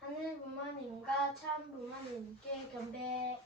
하늘 부모님과 참 부모님께 경배.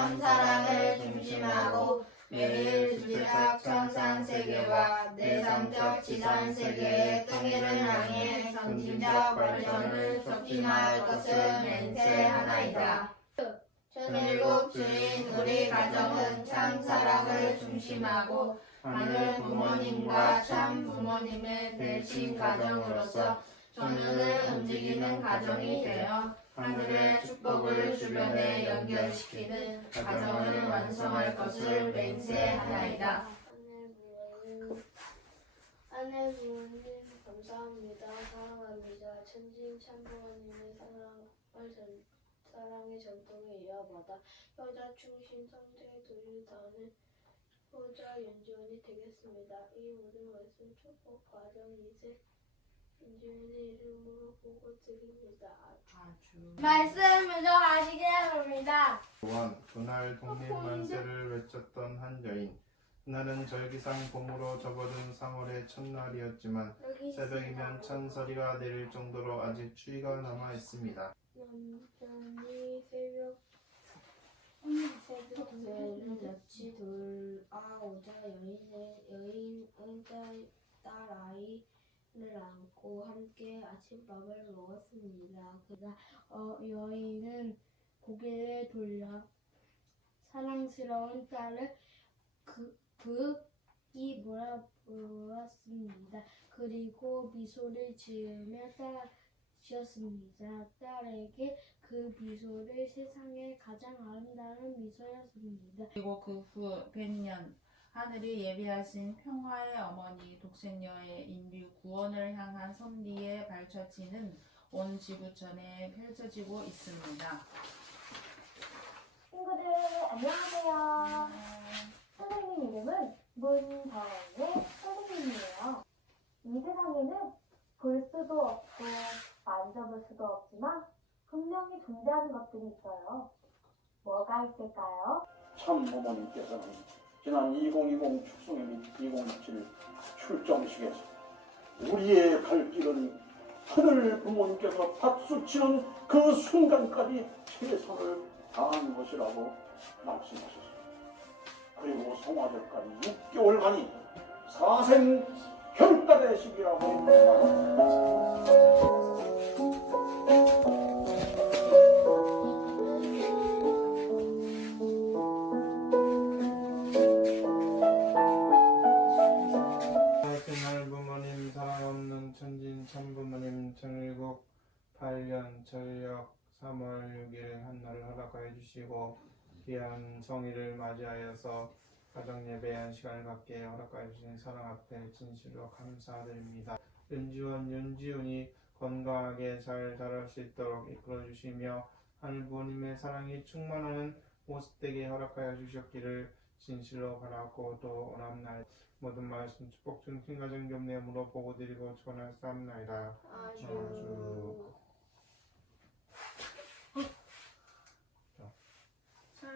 참 사랑을 중심하고 매일 주지적 청산 세계와 내성적 지산 세계의 통일을 향해 선진적 발전을 촉진할 것을 맹세 하나이다. 천일국 주인 우리 가정은 참 사랑을 중심하고 하늘 부모님과 참 부모님의 대신 가정으로서 전운 을 움직이는 가정이 되어 하늘의 축복을 주변에 연결시키는 가정을 완성할 것을 맹세하나이다. 부모님, 부모님 감사합니다. 사랑합니다. 천진 참부모님의 사랑을 전, 사랑의 전통을 이어받아 여자 충신 성대 둘이 다는 효자 연주원이 되겠습니다. 이 모든 말씀 축복 과정 이세 연주원의 이름으로 보고 드립니다. 말씀을 좀 하시게 합니다. 또한 그날 독립 만세를 외쳤던 한 여인 그날은 절기상 봄으로 접어든 3월의 첫날이었지만 여기 새벽이면 찬서리가 내릴 정도로 아직 추위가 남아 있습니다. 남편이 새벽 새벽새를 같이 돌아오자 여인의 여인 은 딸, 딸 아이 를 안고 함께 아침밥을 먹었습니다. 그러나 어, 여인은 고개를 돌려 사랑스러운 딸을 그, 극이 몰아보았습니다. 그리고 미소를 지으며 딸 지었습니다. 딸에게 그 미소를 세상의 가장 아름다운 미소였습니다. 그리고 그후 백년 하늘이 예비하신 평화의 어머니 독생녀의 인류 구원을 향한 섭리에 발처치는 온 지구촌에 펼쳐지고 있습니다. 친구들 안녕하세요. 선생님 이름은 문정의 선생님이에요. 이 세상에는 볼 수도 없고 만져볼 수도 없지만 분명히 존재하는 것들이 있어요. 뭐가 있을까요? 참 부모님께서는 지난 2020 축소회 및2017 출정식에서 우리의 갈 길은 하늘 부모님께서 박수 치는 그 순간까지 최선을 다한 것이라고 말씀하셨습니다. 그리고 성화절까지 6개월간이 사생 결단의 시기라고 말합니다. 허락하여 주시고 귀한 성의를 맞이하여서 가정 예배한 시간을 갖게 허락하여 주신 사랑 앞에 진실로 감사드립니다. 은지원 윤지훈이 건강하게 잘 자랄 수 있도록 이끌어 주시며 하늘 부모님의 사랑이 충만하는 모습되게 허락하여 주셨기를 진실로 바라고 또 오남날 모든 말씀 축복 중심 가정 겸 내 물어 보고 드리고 전할 쌈나이다. 아주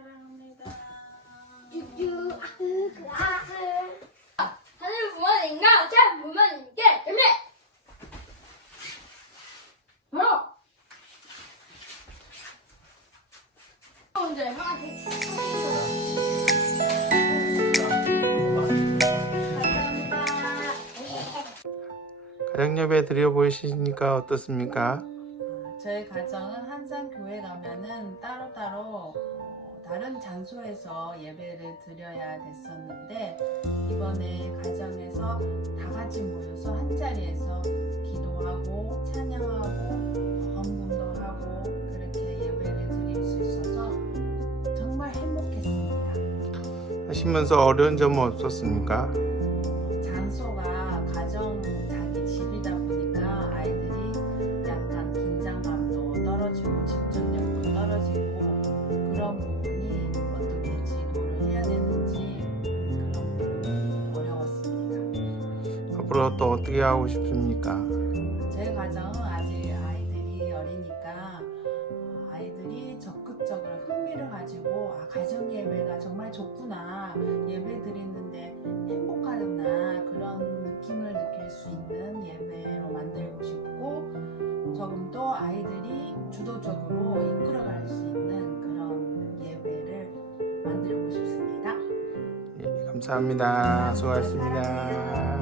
사랑합니다. 쭈쭈 아흐 그 아흐 하늘 부모님과 참 부모님께 경배. 바로 먼저 하나씩. 가정 예배 드려 보이시니까 어떻습니까? 저희 가정은 항상 교회 가면은 따로따로 어, 다른 장소에서 예배를 드려야 됐었는데 이번에 가정에서 다 같이 모여서 한 자리에서 기도하고 찬양하고 헌금도 하고 그렇게 예배를 드릴 수 있어서 정말 행복했습니다. 하시면서 어려운 점은 없었습니까? 앞으로 또 어떻게 하고 싶습니까? 제 가정은 아직 아이들이 어리니까 어, 아이들이 적극적으로 흥미를 가지고 아, 가정 예배가 정말 좋구나 예배 드리는데 행복하구나 그런 느낌을 느낄 수 있는 예배로 만들고 싶고 조금 더 아이들이 주도적으로 이끌어갈 수 있는 그런 예배를 만들고 싶습니다. 예, 감사합니다. 수고하셨습니다.